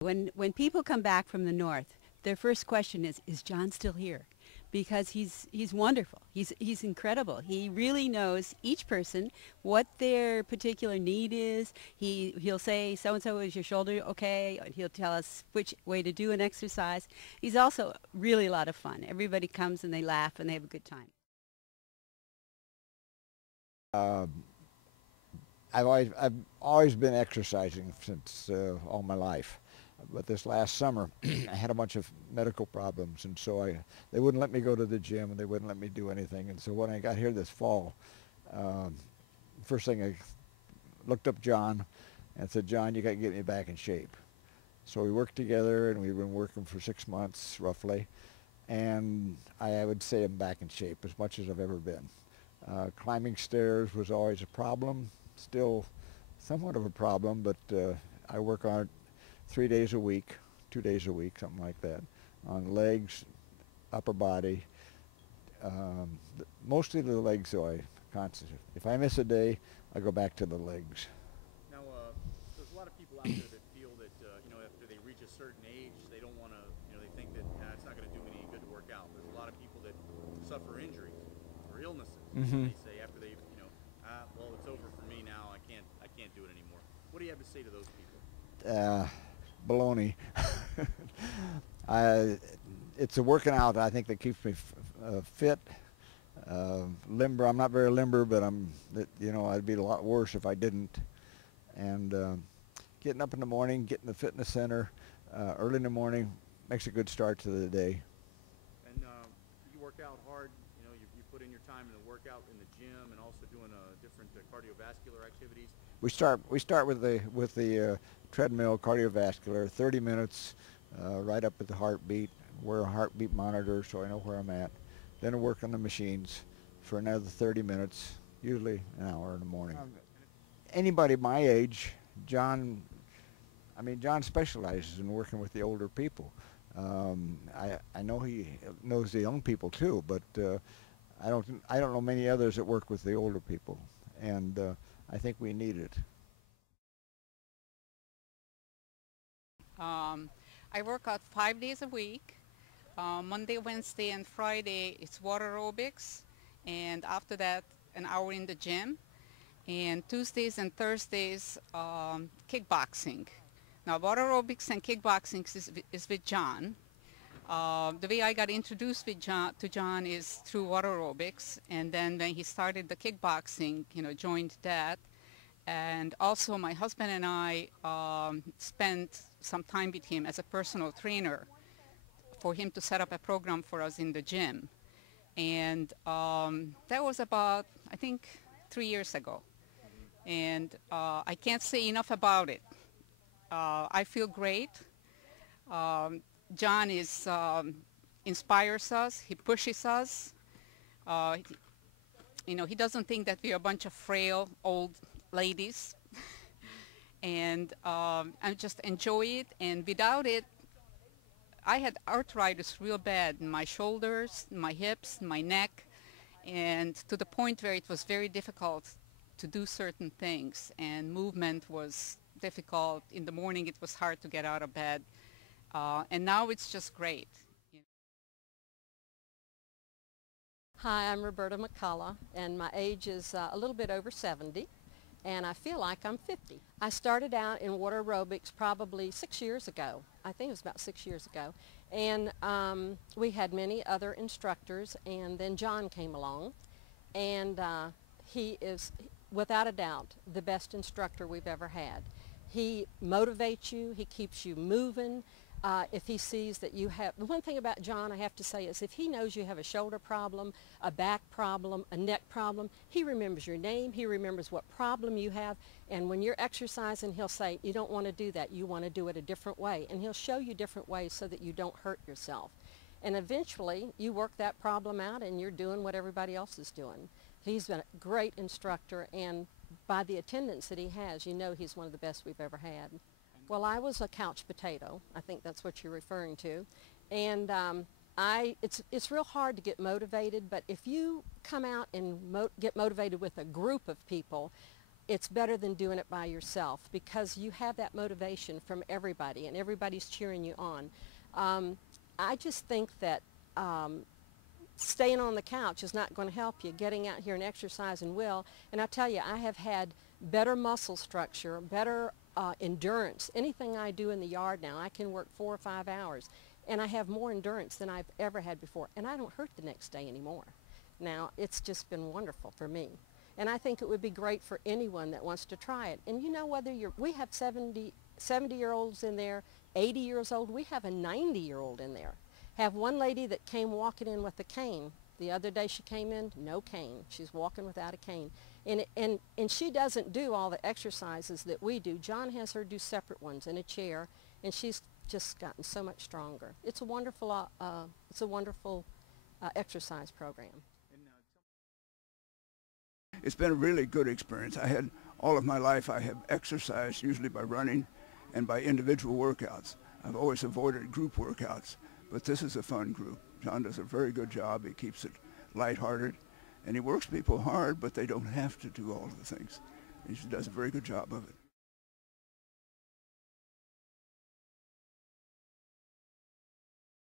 When people come back from the north, their first question is John still here? Because he's wonderful. He's incredible. He really knows each person, what their particular need is. He'll say, so and so, is your shoulder okay? And he'll tell us which way to do an exercise. He's also really a lot of fun. Everybody comes and they laugh and they have a good time. Um, I've always been exercising since all my life, but this last summer I had a bunch of medical problems, and so they wouldn't let me go to the gym and they wouldn't let me do anything. And so when I got here this fall, um, first thing I looked up John and said, John, you got to get me back in shape. So we worked together, and we've been working for 6 months roughly, and I would say I'm back in shape as much as I've ever been. Climbing stairs was always a problem, still somewhat of a problem, but I work on it 3 days a week, 2 days a week, something like that, on legs, upper body. Mostly the legs, though, I concentrate. If I miss a day, I go back to the legs. Now, there's a lot of people out there that feel that, after they reach a certain age, they don't want to, they think that it's not going to do me any good to work out. There's a lot of people that suffer injuries or illnesses. Mm-hmm. They say after they, well, it's over for me now. I can't do it anymore. What do you have to say to those people? Baloney. It's a working out, I think, that keeps me fit, limber. I'm not very limber, but I'd be a lot worse if I didn't. And getting up in the morning, getting to the fitness center early in the morning makes a good start to the day. And you work out hard. You put in your time in the workout in the gym, and also doing different cardiovascular activities. We start with the treadmill cardiovascular, 30 minutes, right up at the heartbeat. Wear a heartbeat monitor so I know where I'm at. Then I work on the machines for another 30 minutes, usually an hour in the morning. Anybody my age, John specializes in working with the older people. I know he knows the young people too, but I don't know many others that work with the older people, and I think we need it. I work out 5 days a week. Monday, Wednesday, and Friday it's water aerobics, and after that an hour in the gym. And Tuesdays and Thursdays kickboxing. Now water aerobics and kickboxing is with John. The way I got introduced to John is through water aerobics, and then when he started the kickboxing, joined that. And also my husband and I spent some time with him as a personal trainer for him to set up a program for us in the gym. And that was about, I think, 3 years ago. And I can't say enough about it. I feel great. John inspires us, he pushes us. He doesn't think that we're a bunch of frail old ladies. And I just enjoy it. And without it, I had arthritis real bad in my shoulders, my hips, my neck, and to the point where it was very difficult to do certain things, and movement was difficult. In the morning it was hard to get out of bed, and now it's just great. Hi, I'm Roberta McCullough, and my age is a little bit over 70, and I feel like I'm 50. I started out in water aerobics probably 6 years ago. I think it was about 6 years ago. And we had many other instructors, and then John came along, and he is, without a doubt, the best instructor we've ever had. He motivates you, he keeps you moving. If he sees that you have, the one thing about John I have to say is if he knows you have a shoulder problem, a back problem, a neck problem, he remembers your name, he remembers what problem you have, and when you're exercising he'll say, you don't want to do that, you want to do it a different way, and he'll show you different ways so that you don't hurt yourself. And eventually you work that problem out and you're doing what everybody else is doing. He's been a great instructor, and by the attendance that he has, you know he's one of the best we've ever had. Well, I was a couch potato. I think that's what you're referring to. And it's real hard to get motivated, but if you come out and get motivated with a group of people, it's better than doing it by yourself because you have that motivation from everybody and everybody's cheering you on. I just think that staying on the couch is not going to help you. Getting out here and exercising will. And I tell you, I have had better muscle structure, better endurance. Anything I do in the yard now, I can work 4 or 5 hours. And I have more endurance than I've ever had before. And I don't hurt the next day anymore. Now, it's just been wonderful for me. And I think it would be great for anyone that wants to try it. And you know, whether we have 70-year-olds in there, 80 years old, we have a 90-year-old in there. Have one lady that came walking in with a cane. The other day she came in, no cane. She's walking without a cane. And she doesn't do all the exercises that we do. John has her do separate ones in a chair, and she's just gotten so much stronger. It's a wonderful, exercise program. It's been a really good experience. All of my life I have exercised, usually by running and by individual workouts. I've always avoided group workouts, but this is a fun group. John does a very good job. He keeps it lighthearted, and he works people hard, but they don't have to do all of the things. He does a very good job of it.